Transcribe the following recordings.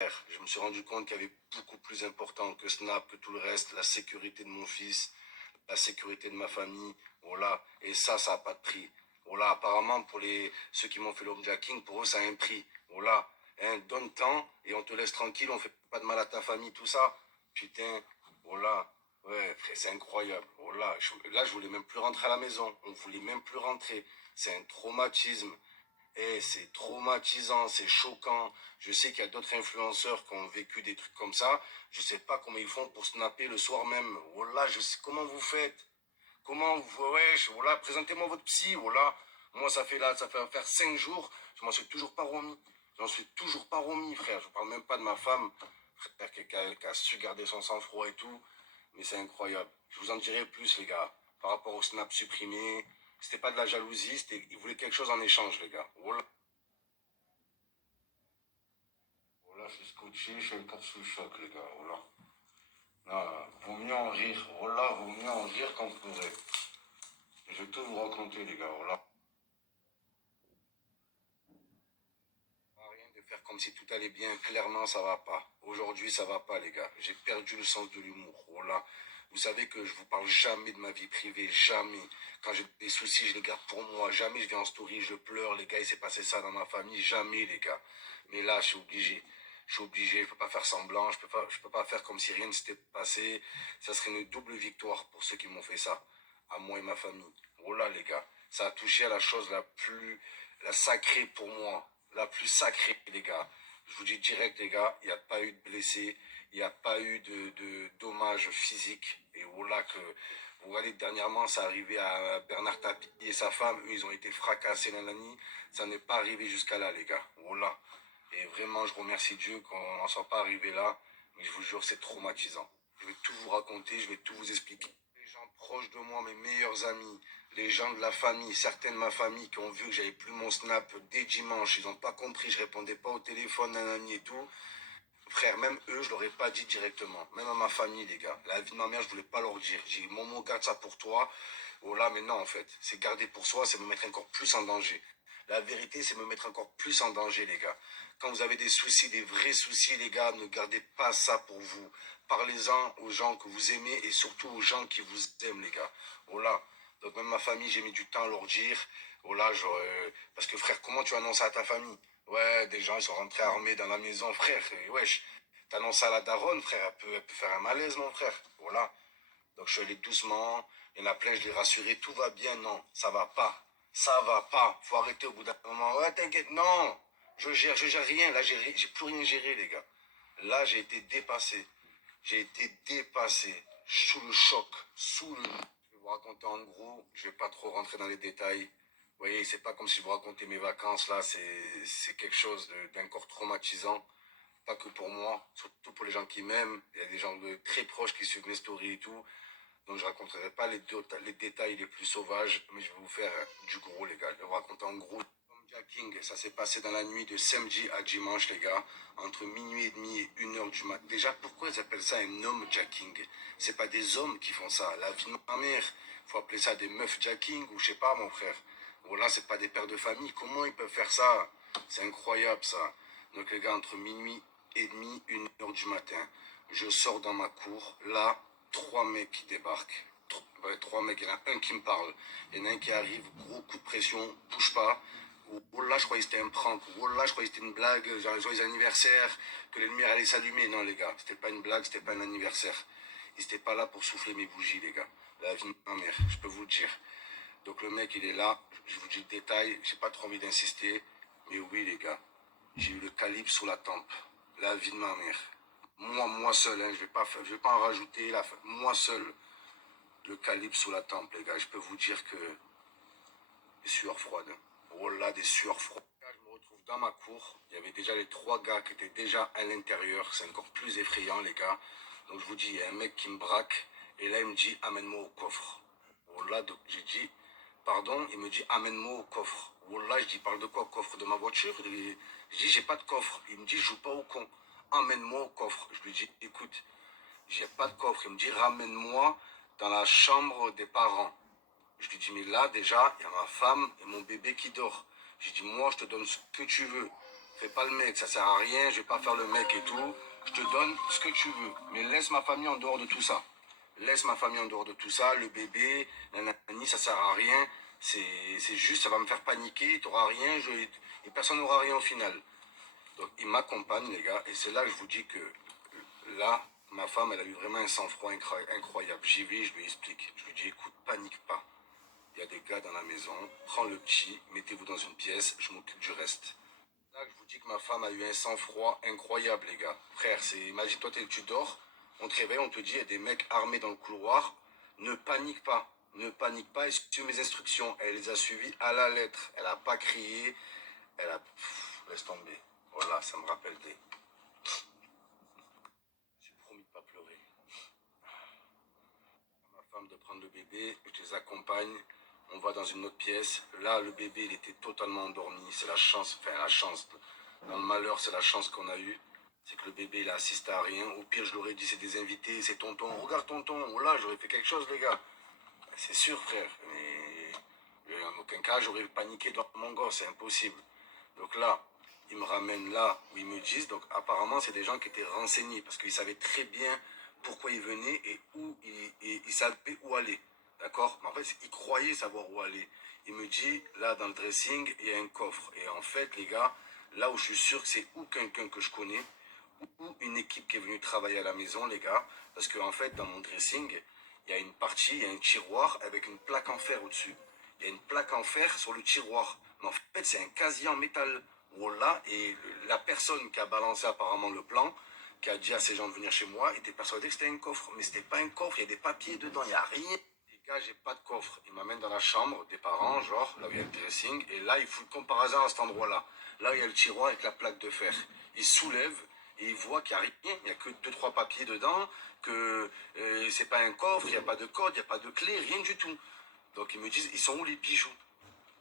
Je me suis rendu compte qu'il y avait beaucoup plus important que Snap, que tout le reste, la sécurité de mon fils, la sécurité de ma famille, voilà. Et ça n'a pas de prix. Voilà, apparemment, pour ceux qui m'ont fait l'homejacking, pour eux, ça a un prix. Voilà. Hein, donne temps et on te laisse tranquille, on fait pas de mal à ta famille, tout ça. Putain, voilà. Ouais, frère, c'est incroyable. Voilà. Là, je voulais même plus rentrer à la maison. On voulait même plus rentrer. C'est un traumatisme. Eh, c'est traumatisant, c'est choquant. Je sais qu'il y a d'autres influenceurs qui ont vécu des trucs comme ça. Je sais pas comment ils font pour snapper le soir même. Voilà, je sais comment vous faites. Comment vous, wesh, voilà, présentez-moi votre psy, voilà. Moi, ça fait faire 5 jours, je m'en suis toujours pas remis. J'en suis toujours pas remis, frère. Je parle même pas de ma femme, frère, qui a su garder son sang-froid et tout. Mais c'est incroyable. Je vous en dirai plus, les gars. Par rapport au snap supprimé. C'était pas de la jalousie, ils voulaient quelque chose en échange, les gars. Voilà. Voilà, je suis scotché, je suis encore sous le choc, les gars. Voilà. Non, vaut mieux en rire. Voilà, vaut mieux en rire qu'en pleurer. Je vais tout vous raconter, les gars. Voilà. Rien de faire comme si tout allait bien. Clairement, ça va pas. Aujourd'hui, ça va pas, les gars. J'ai perdu le sens de l'humour. Voilà. Vous savez que je vous parle jamais de ma vie privée. Jamais. Quand j'ai des soucis, je les garde pour moi. Jamais je viens en story, je pleure. Les gars, il s'est passé ça dans ma famille. Jamais, les gars. Mais là, je suis obligé. Je suis obligé. Je peux pas faire semblant. Je peux pas faire comme si rien ne s'était passé. Ça serait une double victoire pour ceux qui m'ont fait ça. À moi et ma famille. Voilà, les gars. Ça a touché à la chose la sacrée pour moi, la plus sacrée, les gars. Je vous dis direct, les gars, il n'y a pas eu de blessés, il n'y a pas eu de dommages physiques. Et voilà que, vous regardez, dernièrement, ça arrivait à Bernard Tapie et sa femme, eux, ils ont été fracassés, nanani. Ça n'est pas arrivé jusqu'à là, les gars. Voilà. Et vraiment, je remercie Dieu qu'on n'en soit pas arrivé là. Mais je vous jure, c'est traumatisant. Je vais tout vous raconter, je vais tout vous expliquer. Les gens proches de moi, mes meilleurs amis, les gens de la famille, certains de ma famille qui ont vu que j'avais plus mon snap dès dimanche, ils n'ont pas compris, je répondais pas au téléphone, nanani et tout. Frère, même eux, je leur ai pas dit directement. Même à ma famille, les gars. La vie de ma mère, je voulais pas leur dire. J'ai dit, Momo, garde ça pour toi. Oh là, mais non, en fait. C'est garder pour soi, c'est me mettre encore plus en danger. La vérité, c'est me mettre encore plus en danger, les gars. Quand vous avez des soucis, des vrais soucis, les gars, ne gardez pas ça pour vous. Parlez-en aux gens que vous aimez et surtout aux gens qui vous aiment, les gars. Oh là. Donc même ma famille, j'ai mis du temps à leur dire. Oh là, parce que frère, comment tu annonces ça à ta famille? Ouais, des gens, ils sont rentrés armés dans la maison, frère. Et wesh, t'annonces ça à la daronne, frère. Elle peut faire un malaise, mon frère. Voilà. Donc je suis allé doucement. Il y en a plein, je les rassurais. Tout va bien. Non, ça va pas. Ça va pas. Faut arrêter au bout d'un moment. Ouais, t'inquiète. Non. Je gère rien. Là, j'ai plus rien géré, les gars. Là, j'ai été dépassé. J'ai été dépassé. Sous le choc. Sous le... Je vais vous raconter en gros. Je vais pas trop rentrer dans les détails. Vous voyez, c'est pas comme si je vous racontais mes vacances. Là, c'est quelque chose d'encore traumatisant. Pas que pour moi, surtout pour les gens qui m'aiment. Il y a des gens très proches qui suivent mes stories et tout. Donc je raconterai pas les détails les plus sauvages, mais je vais vous faire du gros, les gars. Je vais vous raconter en gros. Jacking, ça s'est passé dans la nuit de samedi à dimanche, les gars, entre minuit et demi et 1 heure du mat. Déjà, pourquoi ils appellent ça un homme jacking? C'est pas des hommes qui font ça. La vie de ma mère, faut appeler ça des meufs jacking ou je sais pas, mon frère. Voilà, c'est pas des pères de famille. Comment ils peuvent faire ça? C'est incroyable, ça. Donc, les gars, entre minuit et demi, 1 heure du matin, je sors dans ma cour. Là, 3 mecs qui débarquent. Ouais, 3 mecs, il y en a un qui me parle. Il y en a un qui arrive, gros coup de pression, bouge pas. Oh là, je croyais que c'était un prank. Oh là, je croyais que c'était une blague, genre joyeux anniversaire, que les lumières allaient s'allumer. Non, les gars, c'était pas une blague, c'était pas un anniversaire. Ils étaient pas là pour souffler mes bougies, les gars. La vie de ma mère, je peux vous le dire. Donc le mec, il est là. Je vous dis le détail. J'ai pas trop envie d'insister. Mais oui, les gars, j'ai eu le calibre sous la tempe. La vie de ma mère. Moi seul, hein, je vais pas en rajouter. Moi seul, le calibre sous la tempe, les gars. Je peux vous dire que des sueurs froides. Oh là, des sueurs froides. Je me retrouve dans ma cour. Il y avait déjà les 3 gars qui étaient déjà à l'intérieur. C'est encore plus effrayant, les gars. Donc je vous dis, il y a un mec qui me braque. Et là, il me dit, amène-moi au coffre. Oh là, donc j'ai dit, pardon. Il me dit, amène-moi au coffre. Oh là, je dis, parle de quoi? Coffre de ma voiture? Je dis, j'ai pas de coffre. Il me dit, joue pas au con. Emmène-moi au coffre. Je lui dis, écoute, j'ai pas de coffre. Il me dit, ramène-moi dans la chambre des parents. Je lui dis, mais là, déjà, il y a ma femme et mon bébé qui dort. J'ai dit, moi, je te donne ce que tu veux. Fais pas le mec, ça sert à rien, je vais pas faire le mec et tout. Je te donne ce que tu veux. Mais laisse ma famille en dehors de tout ça. Laisse ma famille en dehors de tout ça, le bébé, nanani, ça sert à rien. C'est juste, ça va me faire paniquer, t'auras rien, et personne n'aura rien au final. Donc il m'accompagne les gars, et c'est là que je vous dis que là, ma femme, elle a eu vraiment un sang-froid incroyable. J'y vais, je lui explique. Je lui dis, écoute, panique pas. Il y a des gars dans la maison, prends le petit, mettez-vous dans une pièce, je m'occupe du reste. Là, je vous dis que ma femme a eu un sang-froid incroyable, les gars. Frère, imagine, toi, tu dors, on te réveille, on te dit, il y a des mecs armés dans le couloir. Ne panique pas. Ne panique pas et suis mes instructions. Elle les a suivies à la lettre. Elle n'a pas crié. Elle a... laisse tomber. Voilà, ça me rappelle des... J'ai promis de pas pleurer. Ma femme de prendre le bébé, je les accompagne. On va dans une autre pièce. Là, le bébé, il était totalement endormi. C'est la chance, enfin la chance. Dans le malheur, c'est la chance qu'on a eue. C'est que le bébé, il a assisté à rien. Au pire, je l'aurais dit, c'est des invités, c'est tonton. Regarde tonton. Oh là, j'aurais fait quelque chose, les gars. C'est sûr, frère. Mais en aucun cas, j'aurais paniqué dans mon gosse. C'est impossible. Donc là, ils me ramènent là où ils me disent. Donc apparemment, c'est des gens qui étaient renseignés parce qu'ils savaient très bien pourquoi ils venaient et où ils savaient où aller. D'accord? Mais en fait, ils croyaient savoir où aller. Il me dit, là, dans le dressing, il y a un coffre. Et en fait, les gars, là où je suis sûr que c'est ou quelqu'un que je connais, ou une équipe qui est venue travailler à la maison, les gars. Parce qu'en fait, dans mon dressing, il y a une partie, il y a un tiroir avec une plaque en fer au-dessus. Il y a une plaque en fer sur le tiroir. Mais en fait, c'est un casier en métal. Voilà, et la personne qui a balancé apparemment le plan, qui a dit à ces gens de venir chez moi, était persuadée que c'était un coffre. Mais c'était pas un coffre, il y a des papiers dedans, il n'y a rien. Les gars, j'ai pas de coffre. Ils m'amènent dans la chambre des parents, genre, là où il y a le dressing, et là, ils foutent comme par hasard à cet endroit-là. Là où il y a le tiroir avec la plaque de fer. Ils soulèvent et ils voient qu'il n'y a rien, il n'y a que deux, trois papiers dedans, que c'est pas un coffre, il n'y a pas de code, il n'y a pas de clé, rien du tout. Donc ils me disent, ils sont où les bijoux?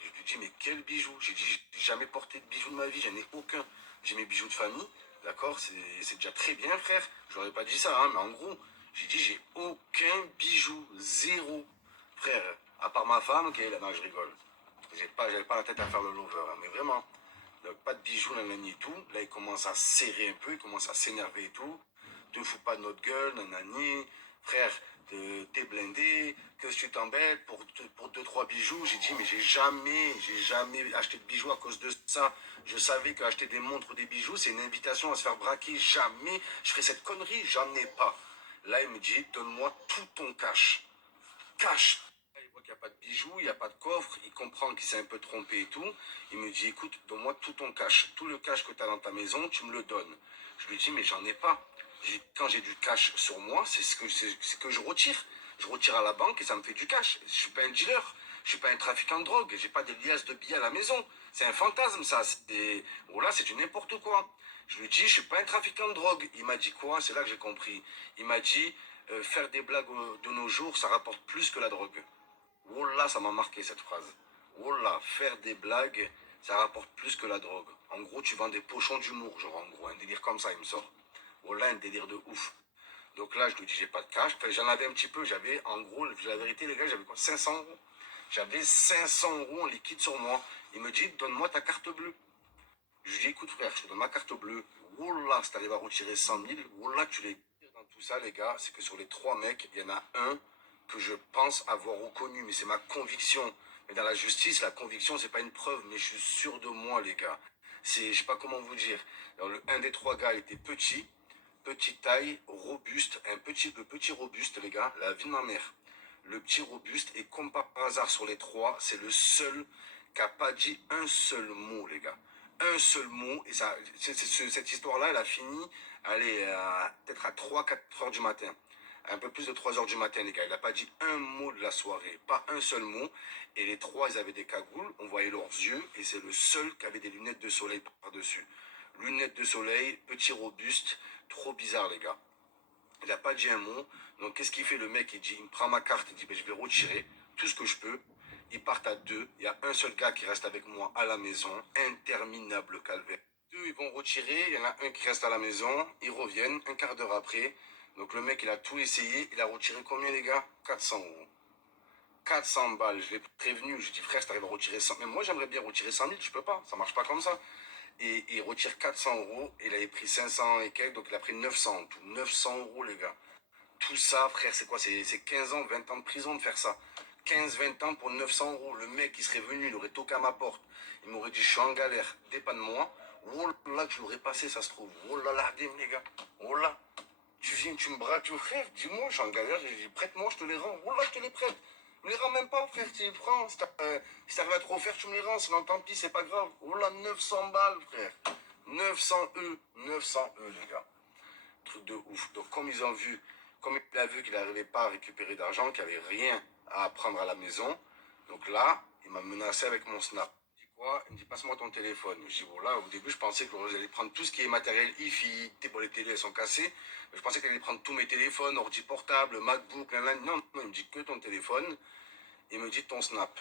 Je lui dis, mais quel bijoux? J'ai dit, j'ai jamais porté de bijoux de ma vie, j'en ai aucun. J'ai mes bijoux de famille, d'accord, c'est déjà très bien, frère. Je n'aurais pas dit ça, hein, mais en gros, j'ai dit, j'ai aucun bijou, zéro. Frère, à part ma femme, ok, là, non, je rigole. J'avais pas la tête à faire le lover, hein, mais vraiment. Donc, pas de bijoux, nanani et tout. Là, il commence à serrer un peu, il commence à s'énerver et tout. Te fous pas de notre gueule, nanani. Frère, t'es blindé, que tu t'embêtes pour deux, trois bijoux. J'ai dit, mais j'ai jamais acheté de bijoux à cause de ça. Je savais qu'acheter des montres ou des bijoux, c'est une invitation à se faire braquer. Jamais je ferai cette connerie, j'en ai pas. Là, il me dit, donne-moi tout ton cash. Cash. Il voit qu'il n'y a pas de bijoux, il n'y a pas de coffre, il comprend qu'il s'est un peu trompé et tout. Il me dit, écoute, donne-moi tout ton cash. Tout le cash que tu as dans ta maison, tu me le donnes. Je lui dis, mais j'en ai pas. Quand j'ai du cash sur moi, c'est ce que je retire. Je retire à la banque et ça me fait du cash. Je suis pas un dealer. Je suis pas un trafiquant de drogue. J'ai pas des liasses de billets à la maison. C'est un fantasme, ça. Voilà, c'est du n'importe quoi. Je lui dis, je suis pas un trafiquant de drogue. Il m'a dit quoi? C'est là que j'ai compris. Il m'a dit, faire des blagues de nos jours, ça rapporte plus que la drogue. Wallah, ça m'a marqué cette phrase. Wallah, faire des blagues, ça rapporte plus que la drogue. En gros, tu vends des pochons d'humour, genre en gros, un délire comme ça, il me sort. Wallah, un délire de ouf. Donc là, je lui dis, j'ai pas de cash. Enfin, j'en avais un petit peu, j'avais, en gros, la vérité, les gars, j'avais quoi, 500 euros. J'avais 500 euros en liquide sur moi. Il me dit, donne-moi ta carte bleue. Je lui dis, écoute frère, je te donne ma carte bleue. Wallah, si t'arrives à retirer 100 000, Wallah, tu les... Dans tout ça, les gars, c'est que sur les trois mecs, il y en a un que je pense avoir reconnu, mais c'est ma conviction. Mais dans la justice, la conviction, c'est pas une preuve, mais je suis sûr de moi, les gars. Je sais pas comment vous dire. Alors, un des trois gars était petit, petite taille, robuste, le petit robuste, les gars, la vie de ma mère. Le petit robuste, et comme par hasard sur les trois, c'est le seul qui n'a pas dit un seul mot, les gars. Un seul mot, et ça, cette histoire-là, elle a fini, allez, peut-être à 3 4 heures du matin. Un peu plus de 3 heures du matin, les gars. Il n'a pas dit un mot de la soirée, pas un seul mot. Et les trois, ils avaient des cagoules, on voyait leurs yeux, et c'est le seul qui avait des lunettes de soleil par-dessus. Lunettes de soleil, petit robuste, trop bizarre, les gars. Il n'a pas dit un mot. Donc, qu'est-ce qu'il fait le mec? Il dit, il me prend ma carte, il dit, ben, je vais retirer tout ce que je peux. Ils partent à deux. Il y a un seul gars qui reste avec moi à la maison. Interminable calvaire. Deux, ils vont retirer. Il y en a un qui reste à la maison. Ils reviennent un quart d'heure après. Donc, le mec, il a tout essayé. Il a retiré combien, les gars? 400 euros. 400 balles. Je l'ai prévenu. Je dis, frère, si t'arrives à retirer 100 000. Même moi, j'aimerais bien retirer 100 000. Je peux pas. Ça marche pas comme ça. Et il retire 400 euros. Il avait pris 500 et quelques, donc il a pris 900 en tout. 900 euros, les gars. Tout ça, frère, c'est quoi? C'est 15 ans, 20 ans de prison de faire ça. 15, 20 ans pour 900 euros. Le mec, il serait venu, il aurait toqué à ma porte. Il m'aurait dit, je suis en galère, dépanne-moi. Oh là, que je l'aurais passé, ça se trouve. Oh là là, les gars. Oh là. Tu viens, tu me braques, frère, dis-moi, je suis en galère, j'ai dit, prête-moi, je te les rends. Oh là, je te les prête. Me les rends même pas, frère, tu les prends. Si t'arrives à trop faire, tu me les rends, sinon tant pis, c'est pas grave. Oh là, 900 balles, frère. 900 E, les gars. Truc de ouf. Donc, comme il a vu qu'il n'arrivait pas à récupérer d'argent, qu'il n'y avait rien à prendre à la maison, donc là, il m'a menacé avec mon snap. Il dit quoi? Il me dit, passe-moi ton téléphone. Je dis, bon, là, au début, je pensais que j'allais prendre tout ce qui est matériel IFI, les télés, elles sont cassées. Je pensais qu'il allait prendre tous mes téléphones, ordi portable, MacBook, non, non, il me dit que ton téléphone. Il me dit ton snap.